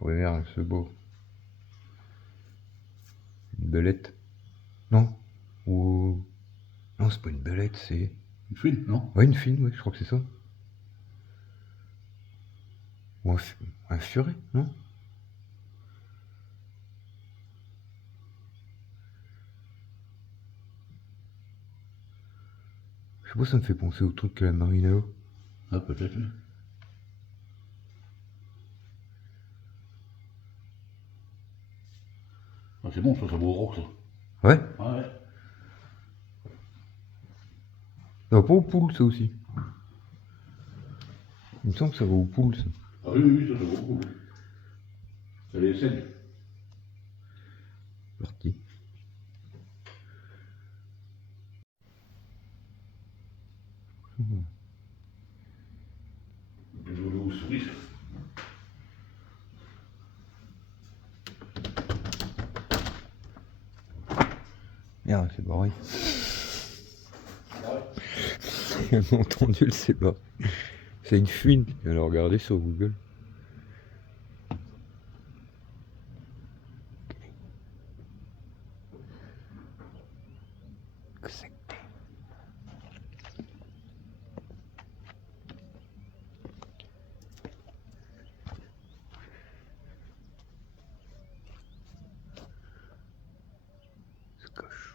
Ouais, c'est beau. Une belette. Non. Ou... Non, c'est pas une belette, c'est... Une fine, non? Ouais, une fine, ouais, je crois que c'est ça. Ou un furet, non? Je sais pas, ça me fait penser au truc que la Marinao. Ah, peut-être, oui. Ah, c'est bon, ça vaut au roc, ça. Ouais? Ah ouais. Ça va pas au poule, ça aussi. Il me semble que ça va au poule, ça. Ah oui, oui, ça vaut beaucoup. Ça les saigne. Parti. Du dodo aux souris, ça. Merde, c'est barré. J'ai entendu le c'est barré. C'est une fuite. Je vais le regarder sur Google. Que c'est que c'est coche.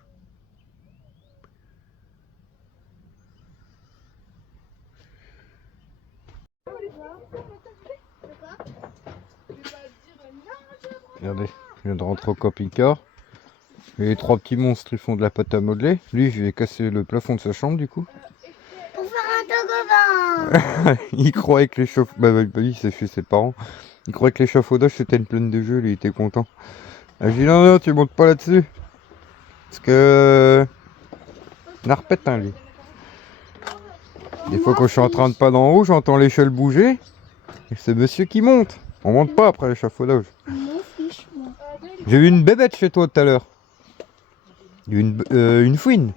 Regardez, je viens de rentrer au camping-car. Et les trois petits monstres, ils font de la pâte à modeler. Lui, je vais casser le plafond de sa chambre, du coup. Pour faire un toboggan. Il croyait que l'échafaudage... Bah, oui, c'est chez ses parents. Il croyait que l'échafaudage, c'était une plaine de jeu, lui, il était content. Ah, j'ai dit non, non, tu montes pas là-dessus. Parce que... Narpète, hein, lui. Des fois, quand je suis en train de pas d'en haut, j'entends l'échelle bouger. Et c'est monsieur qui monte. On monte pas après l'échafaudage. J'ai vu une bébête chez toi tout à l'heure. Une fouine.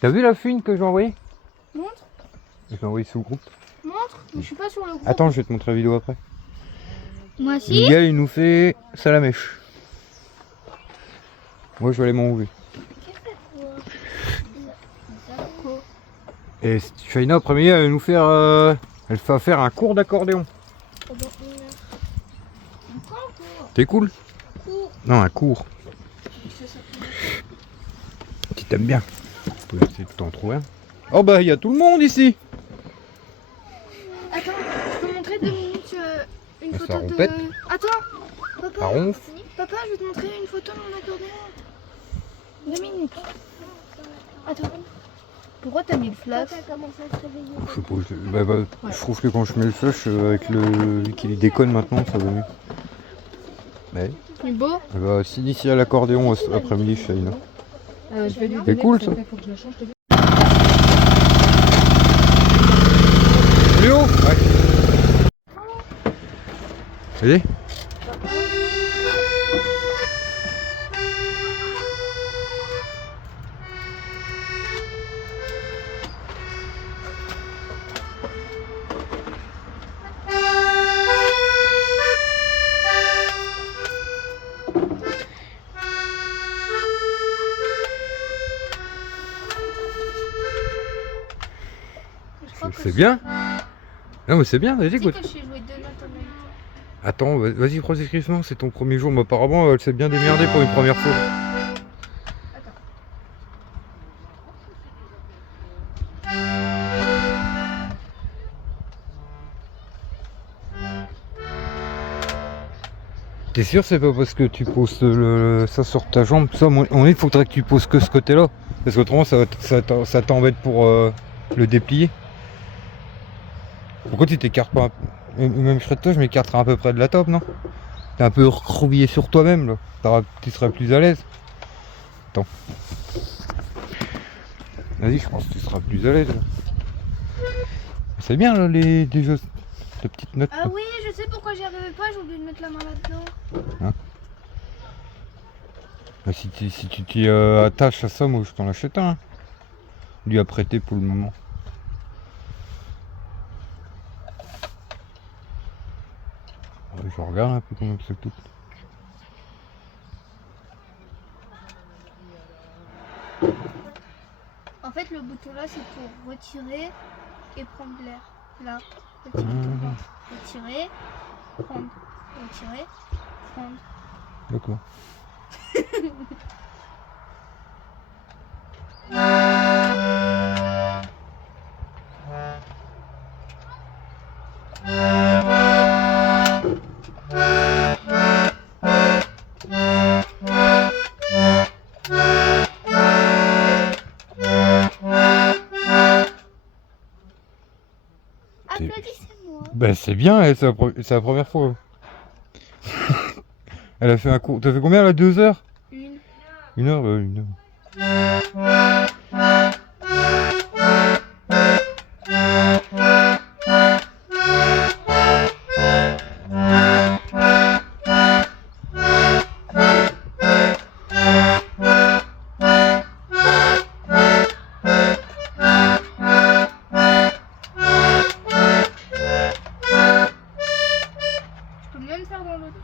T'as vu la fouine que j'ai envoyée? Montre. J'ai envoyé sous le groupe. Montre. Mais je suis pas sur le groupe. Attends, je vais te montrer la vidéo après. Moi aussi. Miguel, il nous fait salamèche. Moi, je vais aller m'enlever. Et Shaina, au premier, elle va nous faire... elle va faire un cours d'accordéon. T'es cool? Non, un cours. Tu t'aimes bien. On peut essayer de t'en trouver un. Oh bah, il y a tout le monde ici. Attends, je peux montrer 2 minutes une Ah, photo ça de... rompette. Attends, papa. Ça ronfle. Papa, je vais te montrer une photo de mon accordéon. 2 minutes. Attends. Pourquoi t'as mis le flash? Je sais pas, je trouve que quand je mets le flash avec le vu qu'il déconne maintenant, ça va mieux. Mais Il est beau. bah, s'initier à l'accordéon après-midi, Shaina. Je vais lui C'est cool ça. faut que je la change. Léo, ouais. Allez. C'est bien. Non mais c'est bien, vas-y écoute. Que je sais jouer 2 notes en même temps. Attends, vas-y prends discrètement, c'est ton premier jour, mais apparemment elle s'est bien démerdée pour une première fois. T'es sûr c'est pas parce que tu poses ça sur ta jambe, ça, il faudrait que tu poses que ce côté-là. Parce qu'autrement ça t'embête pour le déplier. Pourquoi tu t'écartes pas un peu? Même je serais de toi, je m'écarterais à peu près de la top, non? T'es un peu recroquevillé sur toi-même là. Tu serais plus à l'aise. Attends. Vas-y, je pense que tu seras plus à l'aise là. C'est bien là, les jeux de petites notes. Ah là. oui, je sais pourquoi j'y arrivais pas, j'ai oublié de mettre la main là-dedans. Hein? Bah, si tu t'y attaches à ça, moi je t'en achète un. Hein. Lui a prêté pour le moment. Je regarde un peu comment ça coûte. En fait, le bouton là, c'est pour retirer et prendre l'air. Là, petit Ah. bouton. Retirer, prendre, retirer, prendre. D'accord. Applaudissez-moi. Ben c'est bien, c'est la première fois. Elle a fait un cours. T'as fait combien là? 2 heures? Une. 1 heure? 1 heure. Je peux même faire dans l'autre.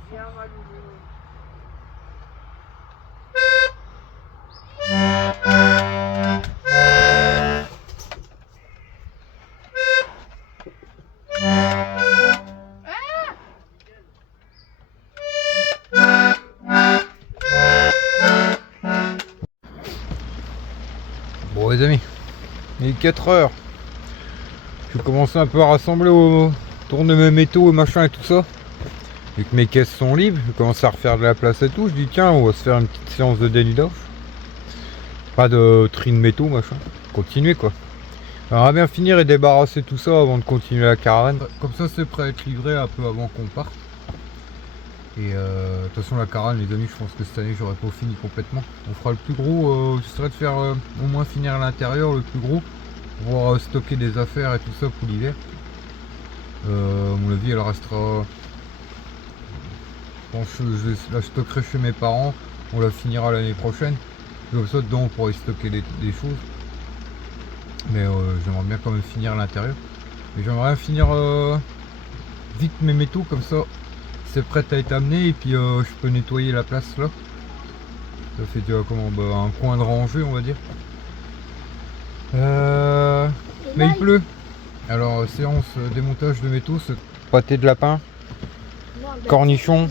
Bon les amis, il est 4 heures. Je commence un peu à rassembler autour de mes métaux et machin et tout ça. Vu que mes caisses sont libres, je commence à refaire de la place et tout. Je dis tiens, on va se faire une petite séance de dénudage. Pas de tri de métaux machin. Continuer quoi. Alors, on va bien finir et débarrasser tout ça avant de continuer la caravane. Comme ça c'est prêt à être livré un peu avant qu'on parte. Et de toute façon la caravane les amis, je pense que cette année j'aurais pas fini complètement. On fera le plus gros, j'essaierai de faire au moins finir l'intérieur le plus gros. Pour pouvoir stocker des affaires et tout ça pour l'hiver. À mon avis elle restera... Je pense que je la stockerai chez mes parents. On la finira l'année prochaine. Comme ça dedans on pourrait stocker des choses. Mais j'aimerais bien quand même finir l'intérieur. Et j'aimerais bien finir vite mes métaux comme ça. C'est prêt à être amené et puis je peux nettoyer la place là. Ça fait comment, un coin de rangée on va dire. Mais il pleut. Alors séance démontage de métaux, c'est pâté de lapin, cornichon,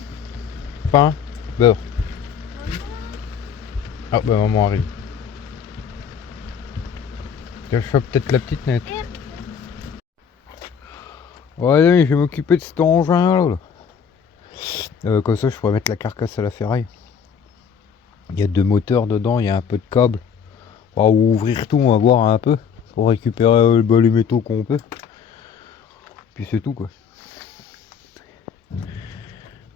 pain, beurre. Ah bah maman arrive. Je chope peut-être la petite nette. Ouais les amis, je vais m'occuper de cet engin là. Comme ça je pourrais mettre la carcasse à la ferraille. Il y a 2 moteurs dedans, il y a un peu de câble. On va ouvrir tout, on va voir un peu. Pour récupérer les métaux qu'on peut. Puis c'est tout quoi.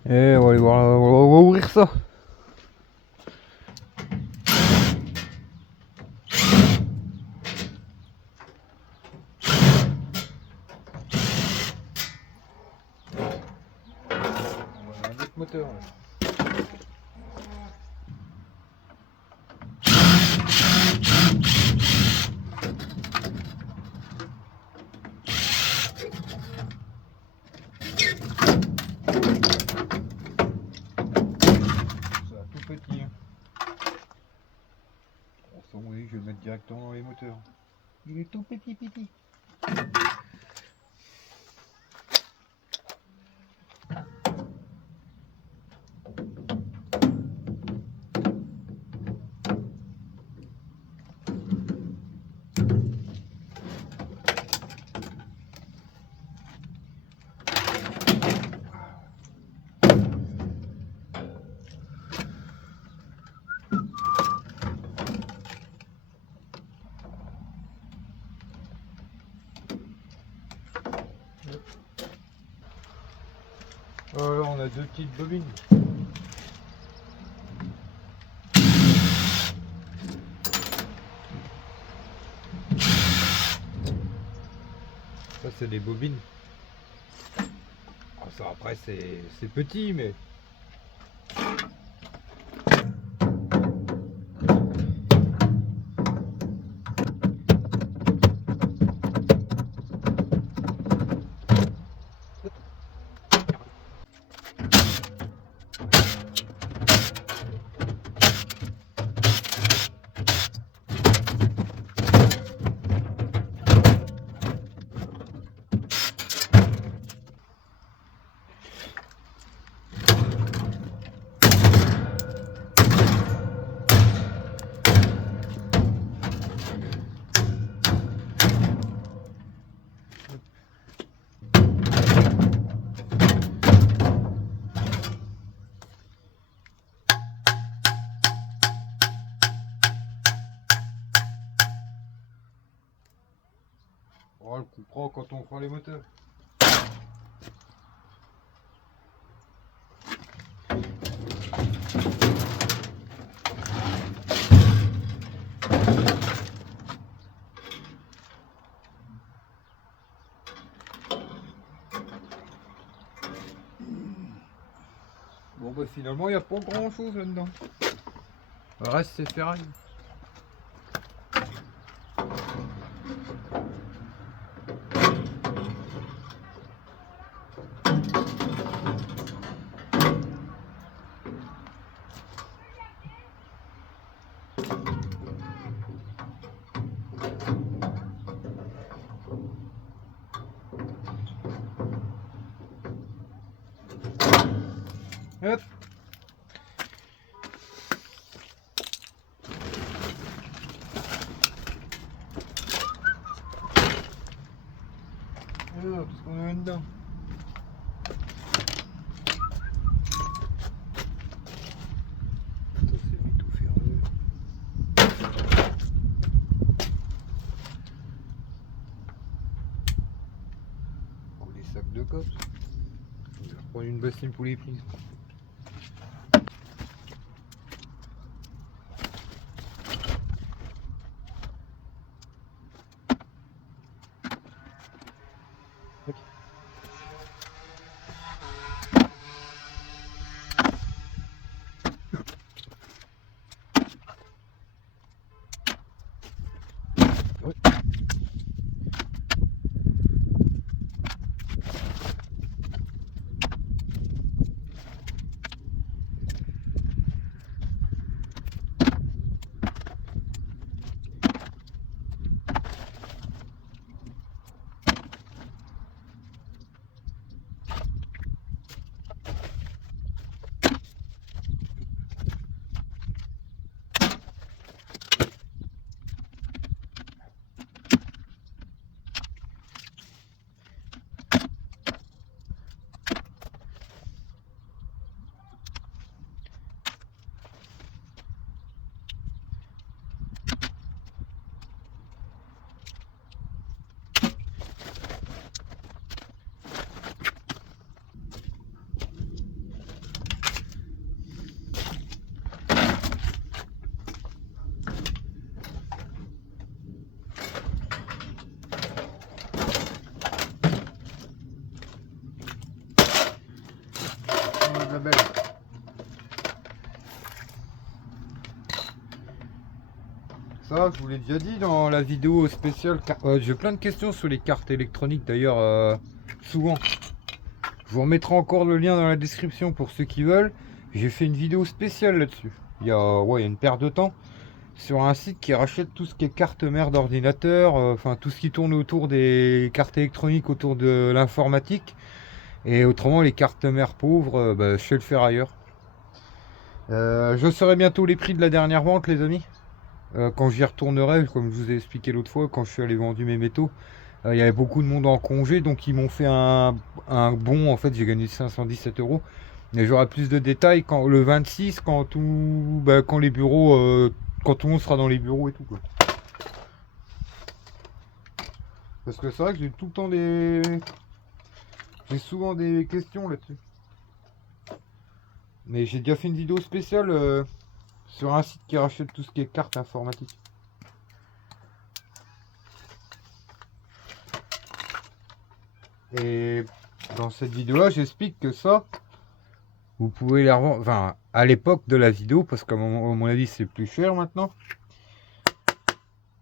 Et on va aller voir, on va ouvrir ça. On a un autre moteur là. C'est tout petit. Hein. Oui, je vais le mettre directement dans les moteurs. Il est tout petit. Voilà, on a 2 petites bobines. Ça c'est des bobines. Ah, ça après c'est petit mais... coupera quand on fera les moteurs. Bon bah finalement il n'y a pas grand chose là-dedans. Le reste c'est ferraille. Hop. Alors, qu'est-ce qu'on a là-dedans? Attends, c'est vite tout ferreux. Oh, les sacs de cops. On va prendre une bassine pour les prises. La belle. Ça, je vous l'ai déjà dit dans la vidéo spéciale. J'ai plein de questions sur les cartes électroniques d'ailleurs, souvent. Je vous remettrai encore le lien dans la description pour ceux qui veulent. J'ai fait une vidéo spéciale là-dessus. Il y a une paire de temps. Sur un site qui rachète tout ce qui est carte mère d'ordinateur. Enfin, tout ce qui tourne autour des cartes électroniques, autour de l'informatique. Et autrement, les cartes mères pauvres, je sais le faire ailleurs. Je saurai bientôt les prix de la dernière vente, les amis. Quand j'y retournerai, comme je vous ai expliqué l'autre fois, quand je suis allé vendre mes métaux, il y avait beaucoup de monde en congé, donc ils m'ont fait un bon. En fait, j'ai gagné 517 €. Mais j'aurai plus de détails quand le 26, quand tout, quand les bureaux, quand tout le monde sera dans les bureaux et tout, quoi. Parce que c'est vrai que j'ai tout le temps j'ai souvent des questions là-dessus. Mais j'ai déjà fait une vidéo spéciale sur un site qui rachète tout ce qui est cartes informatiques. Et dans cette vidéo-là, j'explique que ça, vous pouvez les revendre, enfin, à l'époque de la vidéo, parce qu'à mon avis, c'est plus cher maintenant.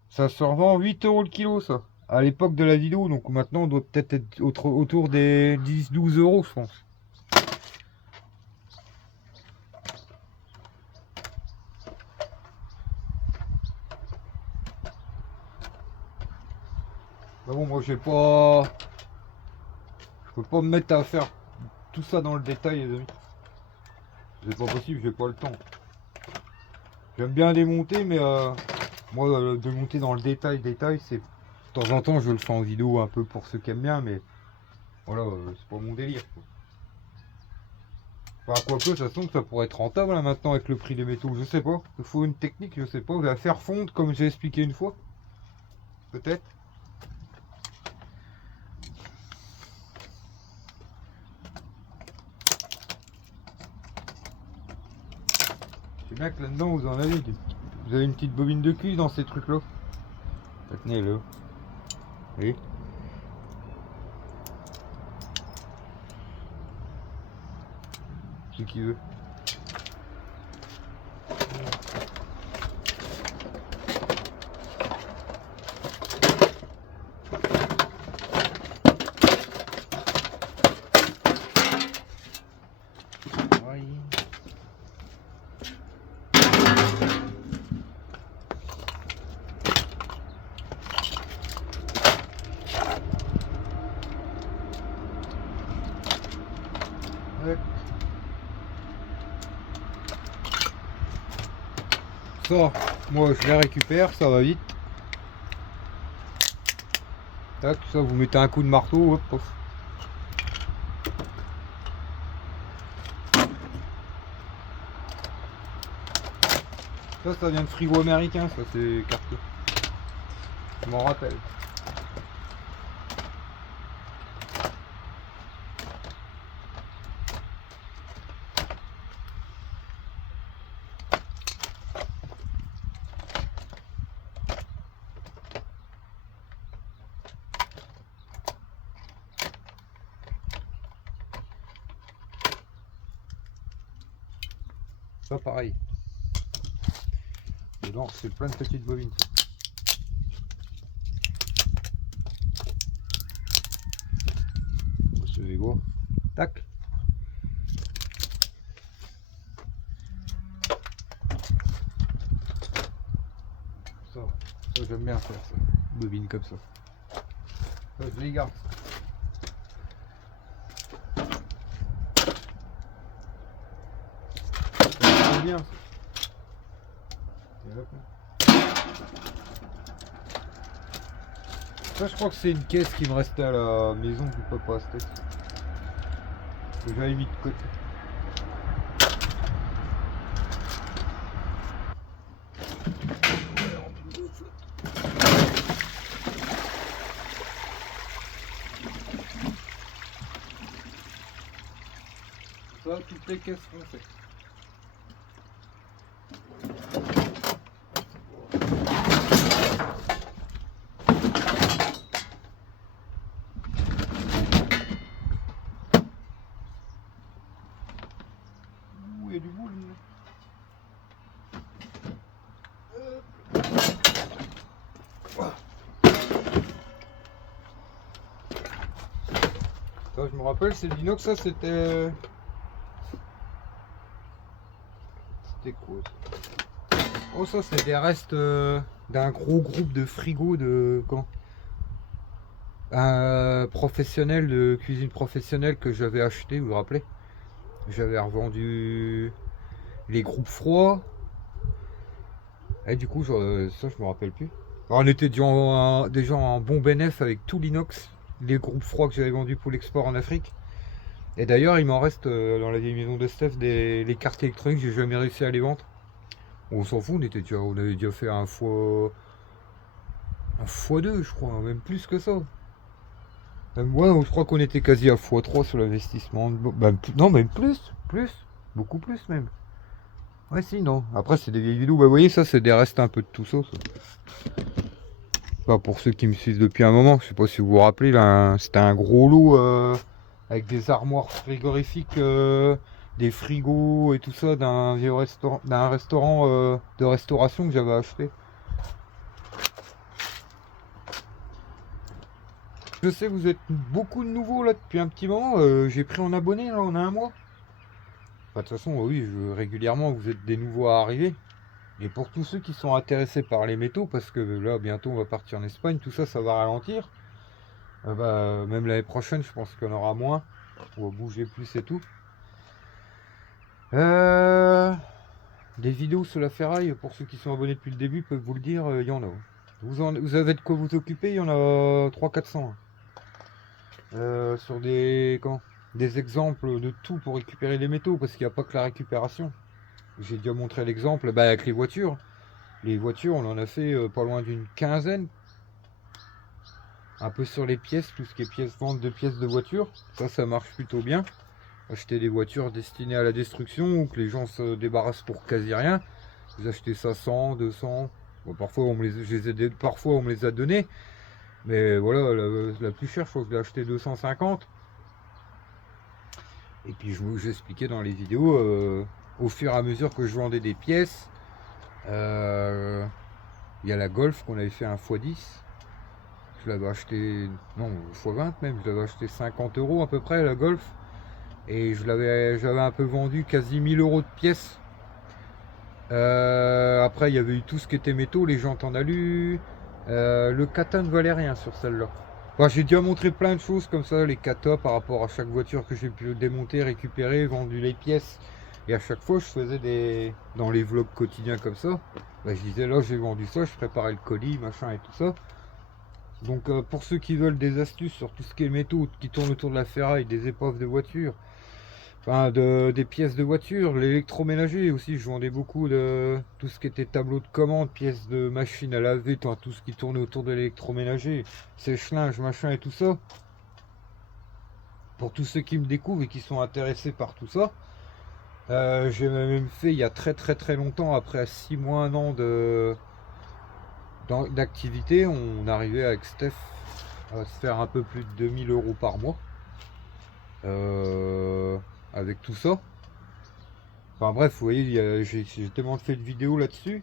Ça se revend 8 € le kilo, ça. À l'époque de la vidéo, donc maintenant, on doit peut-être être autour des 10-12 €, je pense. Mais bon, moi, je peux pas me mettre à faire tout ça dans le détail, les amis. C'est pas possible, j'ai pas le temps. J'aime bien démonter, mais moi, démonter dans le détail, c'est... De temps en temps, je le fais en vidéo un peu pour ceux qui aiment bien, mais voilà, c'est pas mon délire, quoi. Enfin, quoique, ça semble que ça pourrait être rentable là, maintenant avec le prix des métaux, je sais pas. Il faut une technique, je sais pas. Vous allez faire fondre comme j'ai expliqué une fois. Peut-être. bien que là-dedans vous en avez. Vous avez une petite bobine de cuisse dans ces trucs-là. Tenez-le. Vous voyez? Celui qui veut. Ça, moi je les récupère, ça va vite. Tac, ça vous mettez un coup de marteau, hop, pof. Ça vient de frigo américain, ça c'est carton. Je m'en rappelle. Ça pareil. Dedans c'est plein de petites bobines. C'est les gros. Tac. Ça j'aime bien faire ça. Bobine comme ça. Ça je les garde. Ça bien ça. Ça, je crois que c'est une caisse qui me restait à la maison du papa Steak. Que j'avais mis de côté. Ça, toutes les caisses sont faites. Il y a du boule. Ça, je me rappelle, c'est l'inox, ça c'était. C'était quoi ça? Oh, ça c'est des restes d'un gros groupe de frigo de. Quand un professionnel de cuisine professionnelle que j'avais acheté, vous vous rappelez? J'avais revendu les groupes froids. Et du coup, ça je me rappelle plus. Alors, on était déjà en bon bénéf avec tout l'inox, les groupes froids que j'avais vendus pour l'export en Afrique. Et d'ailleurs, il m'en reste dans la vieille maison de Steph les cartes électroniques, j'ai jamais réussi à les vendre. On s'en fout, on avait déjà fait un x2, je crois, même plus que ça. Même, ouais, je crois qu'on était quasi à x3 sur l'investissement. Bah, non, même plus, beaucoup plus même. Ouais, si, non. Après, c'est des vieilles vidéos. Bah, vous voyez, ça, c'est des restes un peu de tout ça. Bah, pour ceux qui me suivent depuis un moment, je sais pas si vous vous rappelez, là, c'était un gros lot avec des armoires frigorifiques, des frigos et tout ça d'un vieux restaurant, de restauration que j'avais acheté. Je sais que vous êtes beaucoup de nouveaux là depuis un petit moment. J'ai pris en abonné là, on a un mois. Bah, de toute façon, oui, régulièrement vous êtes des nouveaux à arriver. Et pour tous ceux qui sont intéressés par les métaux, parce que là bientôt on va partir en Espagne, tout ça, ça va ralentir. Bah, même l'année prochaine, je pense qu'on aura moins. On va bouger plus et tout. Des vidéos sur la ferraille, pour ceux qui sont abonnés depuis le début, peuvent vous le dire, il y en a. Vous avez de quoi vous occuper, il y en a 300-400. Sur des exemples de tout pour récupérer les métaux, parce qu'il n'y a pas que la récupération. J'ai déjà montré l'exemple avec les voitures. Les voitures, on en a fait pas loin d'une quinzaine. Un peu sur les pièces, tout ce qui est vente de pièces de voiture. Ça marche plutôt bien. acheter des voitures destinées à la destruction ou que les gens se débarrassent pour quasi rien. Vous achetez ça 100, 200. Bon, parfois parfois on me les a donnés. Mais voilà, la plus chère, je crois que je l'ai acheté 250. Et puis j'expliquais dans les vidéos, au fur et à mesure que je vendais des pièces, il y a la Golf qu'on avait fait un x10. Je l'avais acheté, non, x20 même, je l'avais acheté 50 € à peu près la Golf. Et j'avais un peu vendu quasi 1000 € de pièces. Après il y avait eu tout ce qui était métaux, les jantes en alu. Le kata ne valait rien sur celle-là. Enfin, j'ai déjà montré plein de choses comme ça, les kata par rapport à chaque voiture que j'ai pu démonter, récupérer, vendu les pièces. Et à chaque fois je faisais dans les vlogs quotidiens comme ça, bah, je disais là j'ai vendu ça, je préparais le colis, machin et tout ça. Donc pour ceux qui veulent des astuces sur tout ce qui est métaux, qui tourne autour de la ferraille, des épaves de voiture, enfin des pièces de voiture, l'électroménager aussi, je vendais beaucoup de tout ce qui était tableau de commande, pièces de machine à laver, tout ce qui tournait autour de l'électroménager, sèche-linge, machin et tout ça. Pour tous ceux qui me découvrent et qui sont intéressés par tout ça, j'ai même fait il y a très longtemps, après 6 mois, 1 an d'activité, on arrivait avec Steph à se faire un peu plus de 2000 € par mois avec tout ça. Enfin bref, vous voyez, j'ai tellement fait de vidéos là-dessus.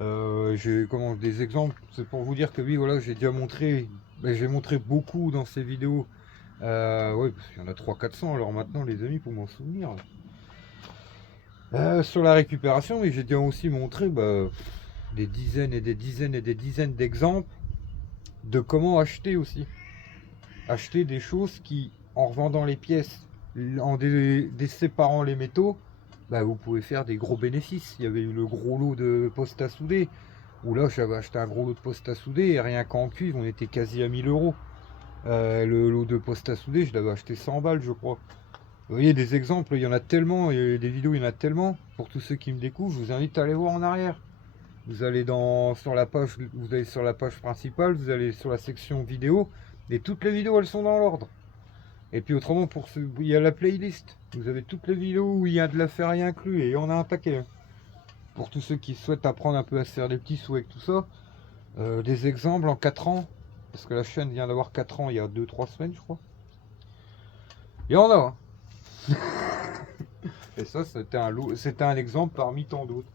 J'ai des exemples, c'est pour vous dire que oui, voilà, j'ai déjà montré, j'ai montré beaucoup dans ces vidéos. Ouais, parce qu'il y en a 300-400 alors maintenant les amis pour m'en souvenir. Sur la récupération, mais j'ai déjà aussi montré des dizaines et des dizaines et des dizaines d'exemples de comment acheter aussi. Acheter des choses qui, en revendant les pièces, en séparant les métaux, vous pouvez faire des gros bénéfices. Il y avait eu le gros lot de postes à souder, où là j'avais acheté un gros lot de postes à souder et rien qu'en cuivre on était quasi à 1000 €. Le lot de postes à souder, je l'avais acheté 100 balles je crois. Vous voyez des exemples, il y en a tellement, et des vidéos il y en a tellement. Pour tous ceux qui me découvrent, je vous invite à aller voir en arrière. Vous allez sur la page, vous allez sur la page principale, vous allez sur la section vidéo, et toutes les vidéos elles sont dans l'ordre. Et puis autrement, il y a la playlist, vous avez toutes les vidéos où il y a de la ferraille inclus, et il y en a un paquet. Pour tous ceux qui souhaitent apprendre un peu à se faire des petits sous avec tout ça, des exemples en 4 ans, parce que la chaîne vient d'avoir 4 ans il y a 2-3 semaines je crois. Il y en a hein. Et ça c'était un exemple parmi tant d'autres.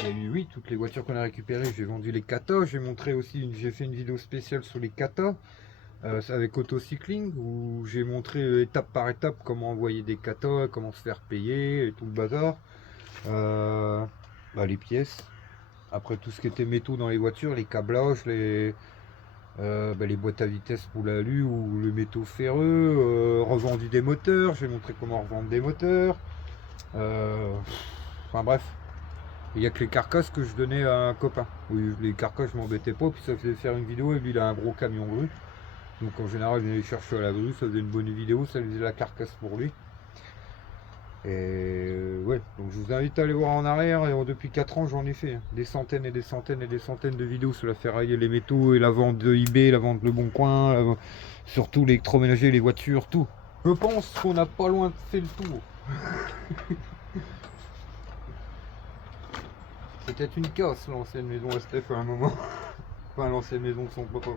Il y a eu, oui, toutes les voitures qu'on a récupérées, j'ai vendu les kata, j'ai fait une vidéo spéciale sur les kata avec Autocycling où j'ai montré étape par étape comment envoyer des kata, comment se faire payer et tout le bazar. Les pièces, après tout ce qui était métaux dans les voitures, les câblages, les boîtes à vitesse pour l'alu ou le métaux ferreux, revendu des moteurs, j'ai montré comment revendre des moteurs. Enfin bref. Il n'y a que les carcasses que je donnais à un copain. Oui, les carcasses je m'embêtais pas, puis ça faisait faire une vidéo et lui il a un gros camion grue. Donc en général il venait les chercher à la grue, ça faisait une bonne vidéo, ça faisait la carcasse pour lui. Et ouais, donc je vous invite à aller voir en arrière, et depuis 4 ans j'en ai fait des centaines et des centaines et des centaines de vidéos sur la ferraille et les métaux et la vente de eBay, la vente de Le Bon Coin, surtout l'électroménager, les voitures, tout. Je pense qu'on n'a pas loin de fait le tour. C'était une casse l'ancienne maison à Steph à un moment. Enfin l'ancienne maison de son papa.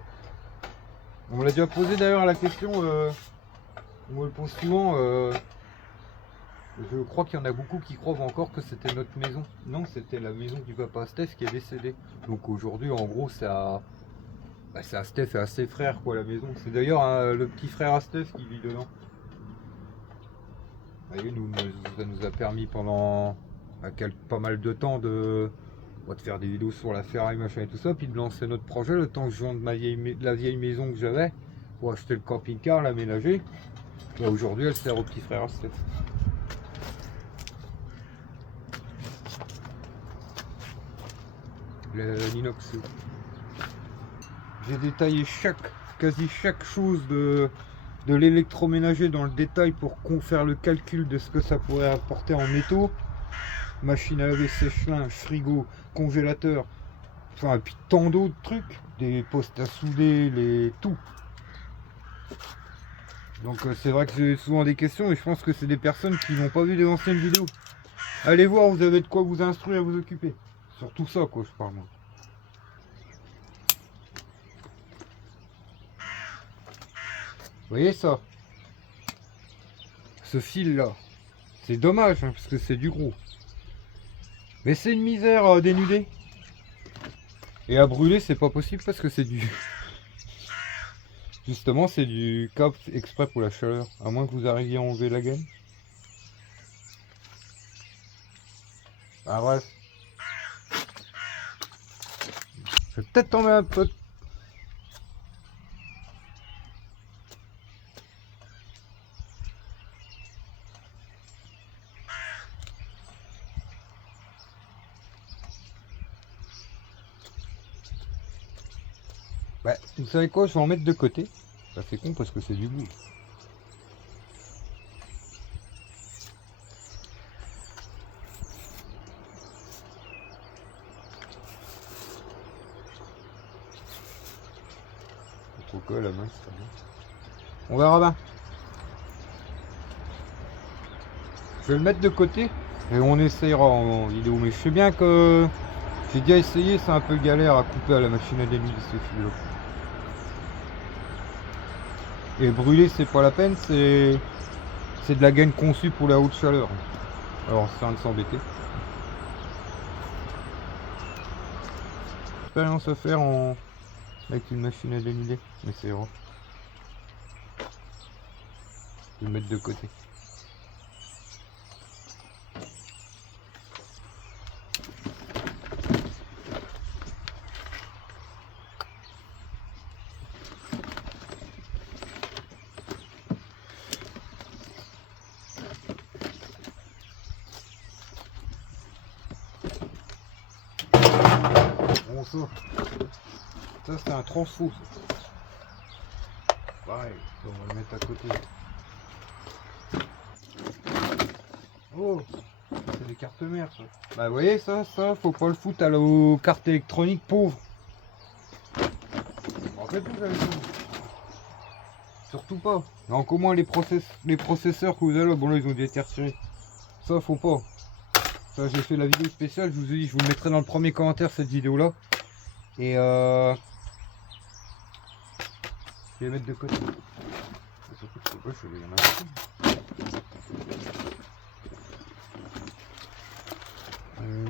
On me l'a déjà posé d'ailleurs la question, on me le pose souvent, je crois qu'il y en a beaucoup qui croient encore que c'était notre maison. Non, c'était la maison du papa Steph qui est décédé. Donc aujourd'hui en gros c'est à Steph et à ses frères quoi la maison. C'est d'ailleurs le petit frère à Steph qui vit dedans. Vous voyez, ça nous a permis pendant pas mal de temps de faire des vidéos sur la ferraille machin et tout ça, puis de lancer notre projet le temps que je vende la vieille maison que j'avais pour acheter le camping-car, l'aménager. Aujourd'hui elle sert au petit frère à Steph. L'inox. J'ai détaillé quasi chaque chose de l'électroménager dans le détail pour faire le calcul de ce que ça pourrait apporter en métaux. Machine à laver, sèche-linge, frigo, congélateur, enfin et puis tant d'autres trucs, des postes à souder, tout. Donc c'est vrai que j'ai souvent des questions et je pense que c'est des personnes qui n'ont pas vu les anciennes vidéos. Allez voir, vous avez de quoi vous instruire et vous occuper. Surtout ça quoi, je parle moi. Vous voyez ça? Ce fil là. C'est dommage hein, parce que c'est du gros. Mais c'est une misère à dénuder. Et à brûler c'est pas possible parce que c'est du... Justement c'est du câble exprès pour la chaleur. À moins que vous arriviez à enlever la gaine. Ah bref. Je vais peut-être tomber un peu. Bah, vous savez quoi, je vais en mettre de côté. Ça fait con parce que c'est du bout. Trop colle la main, c'est pas bien. On verra bien. Je vais le mettre de côté et on essayera en vidéo. Mais je sais bien que j'ai déjà essayé, c'est un peu galère à couper à la machine à dénuder ce fil là. Et brûler c'est pas la peine, c'est de la gaine conçue pour la haute chaleur. Alors c'est rien de s'embêter. Expérience à faire avec une machine à dénuder, mais c'est vrai. Je vais le mettre de côté. Bon ça c'est un transfo. Pareil, on va le mettre à côté. Oh, c'est des cartes mères ça. Bah vous voyez ça faut pas le foutre aux cartes électroniques pauvres. En fait plus j'avais ça. Surtout pas. Donc au moins les processeurs que vous avez là, bon là ils ont été retirés. Ça faut pas. Ça j'ai fait la vidéo spéciale, je vous ai dit, je vous le mettrai dans le premier commentaire cette vidéo là. Et je vais les mettre de côté. Surtout que je vais y en avoir.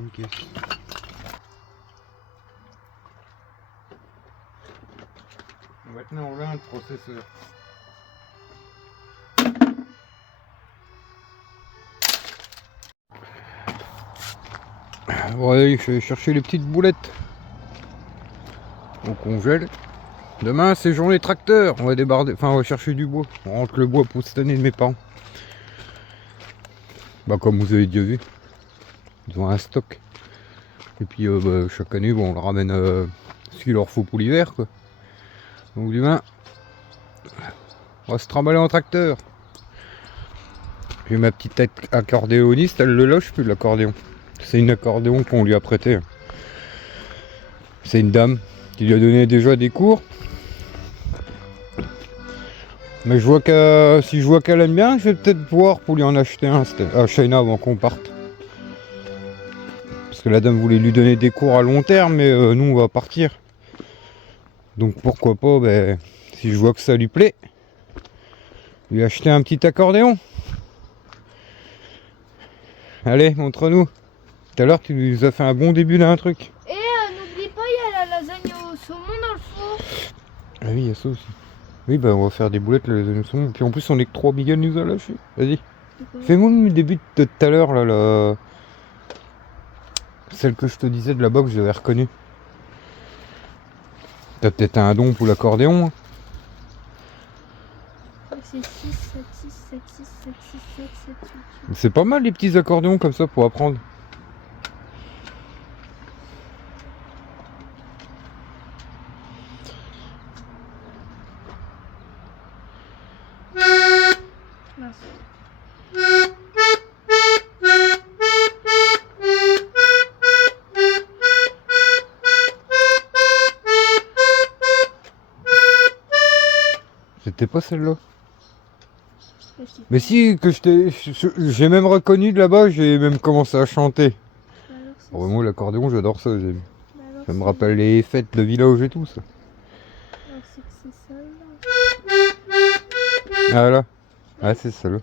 Ok. Maintenant on a le processeur. Bon allez, je vais chercher les petites boulettes. On congèle. Demain c'est journée tracteur. On va débarder, enfin on va chercher du bois. On rentre le bois pour cette année de mes parents. Bah comme vous avez déjà vu. Ils ont un stock. Et puis bah, chaque année bon, on le ramène ce qu'il leur faut pour l'hiver quoi. Donc demain on va se trimballer en tracteur. J'ai ma petite accordéoniste, elle le loge plus l'accordéon. C'est une accordéon qu'on lui a prêté. C'est une dame qui lui a donné déjà des cours. Mais je vois que si je vois qu'elle aime bien, je vais peut-être voir pour lui en acheter un à China avant qu'on parte. Parce que la dame voulait lui donner des cours à long terme, mais nous on va partir. Donc pourquoi pas, ben, si je vois que ça lui plaît, lui acheter un petit accordéon. Allez, montre-nous. Tout à l'heure tu nous as fait un bon début d'un truc. Et n'oublie pas, il y a la lasagne au saumon dans le four. Ah oui, il y a ça aussi. Oui, bah on va faire des boulettes, les saumon. Et puis en plus, on est que 3 Miguel nous a lâché. Vas-y. Fais-moi le début de tout à l'heure, là, celle que je te disais de la box, j'avais reconnu. T'as peut-être un don pour l'accordéon. Hein. C'est 6, 7, 6, 7, 6, 7, 6, 7, 7, 8. C'est pas mal les petits accordéons comme ça pour apprendre. C'était pas celle-là. Qu'est-ce que Mais si, que j'ai même reconnu de là-bas, j'ai même commencé à chanter. c'est alors, c'est Oh, moi, l'accordéon, j'adore ça. bah alors, Ça me c'est- rappelle les fêtes de village et tout, ça. alors, c'est que c'est celle-là. Ah là. Ah, c'est celle-là.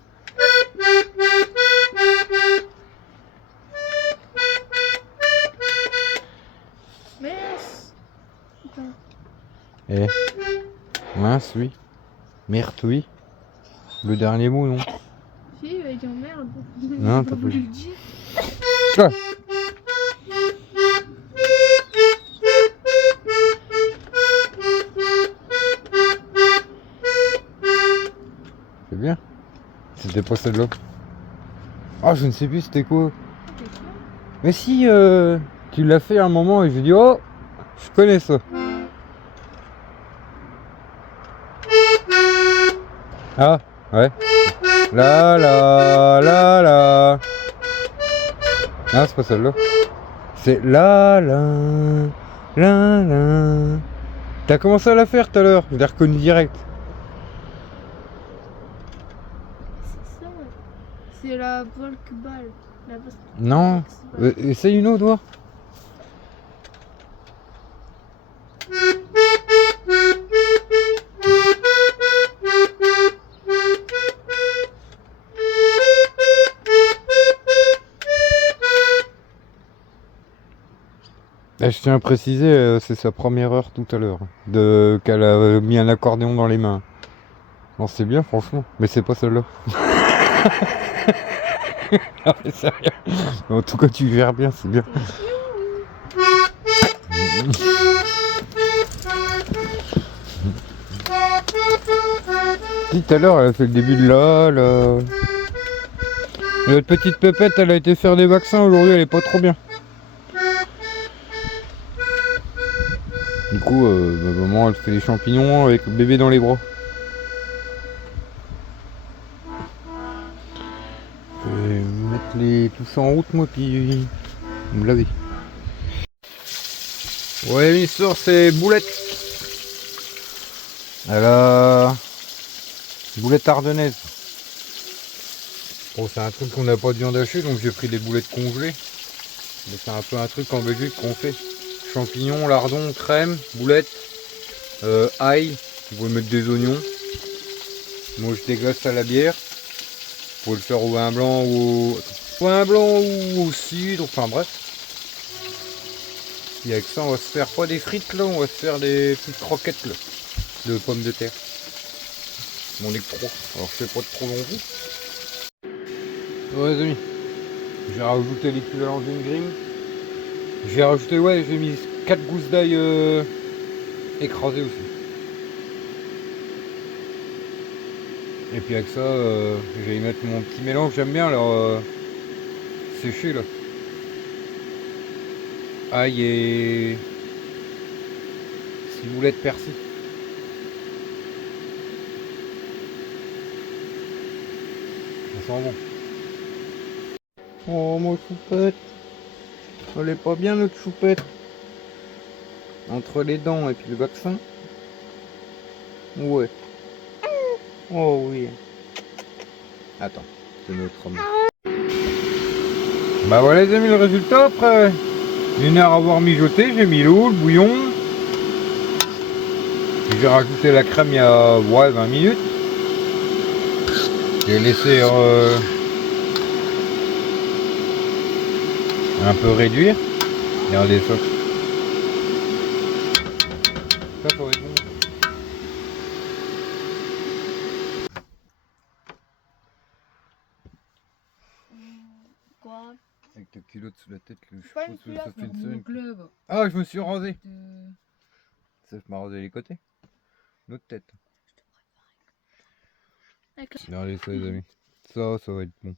Mince. Attends. Eh. Mince, oui. Merde, oui. Le dernier mot, non. Si, il va dire merde. Non, J'ai t'as pas pas voulu dit. le dire. Ah. C'est bien. C'était pas celle-là. Ah, je ne sais plus c'était quoi. T'es sûr? Mais si, tu l'as fait à un moment et j'ai dit, oh, je connais ça. Ah, ouais. La la la la. Ah, c'est pas celle-là. C'est la la la la. T'as commencé à la faire tout à l'heure, je l'ai reconnu direct. C'est ça. C'est la Volkball. La Non, Volksball. essaye une autre, voir. Je tiens à préciser, c'est sa première heure tout à l'heure, qu'elle a mis un accordéon dans les mains. Non, c'est bien, franchement, mais c'est pas celle-là. Non, mais sérieux. En tout cas, tu gères bien, c'est bien. Si, tout à l'heure, elle a fait le début de là. Notre petite pépette, elle a été faire des vaccins aujourd'hui, elle est pas trop bien. Du coup, ma maman, elle fait les champignons avec le bébé dans les bras. Je vais mettre tout ça en route, moi, puis me laver. Ouais, l'histoire, c'est Boulette. Elle a... Boulette ardennaise. Bon, c'est un truc qu'on n'a pas de viande hachée, donc j'ai pris des boulettes congelées. Mais c'est un peu un truc en Belgique qu'on fait. Champignons, lardons, crème, boulettes, ail. Vous pouvez mettre des oignons. Moi, je déglace à la bière. Vous pouvez le faire au vin blanc ou au cidre, enfin bref. Et avec ça, on va se faire pas des frites là, on va se faire des petites croquettes là, de pommes de terre. Mon est trop, alors je fais pas de trop long goût. Ouais les amis, j'ai rajouté l'équivalent d'une grime. J'ai rajouté, ouais, j'ai mis 4 gousses d'ail écrasées aussi. Et puis avec ça, je vais y mettre mon petit mélange, j'aime bien alors séché là. Ail et ciboulette persil. Ça sent bon. Oh mon choupette. Elle est pas bien notre choupette. Entre les dents et puis le vaccin. Ouais. Oh oui. Attends, c'est notre homme. Bah voilà les amis, le résultat après une heure à avoir mijoté, j'ai mis l'eau, le bouillon. J'ai rajouté la crème il y a 20 minutes. J'ai laissé un peu réduire. Regardez ça. Ça va être bon. Quoi? Avec ta culotte sous la tête, je Pas une suppose que ça culotte, fait une non. semaine. Ah, je me suis rasé. Ça m'a rasé les côtés. L'autre tête. Avec la- Regardez ça les amis. Ça va être bon.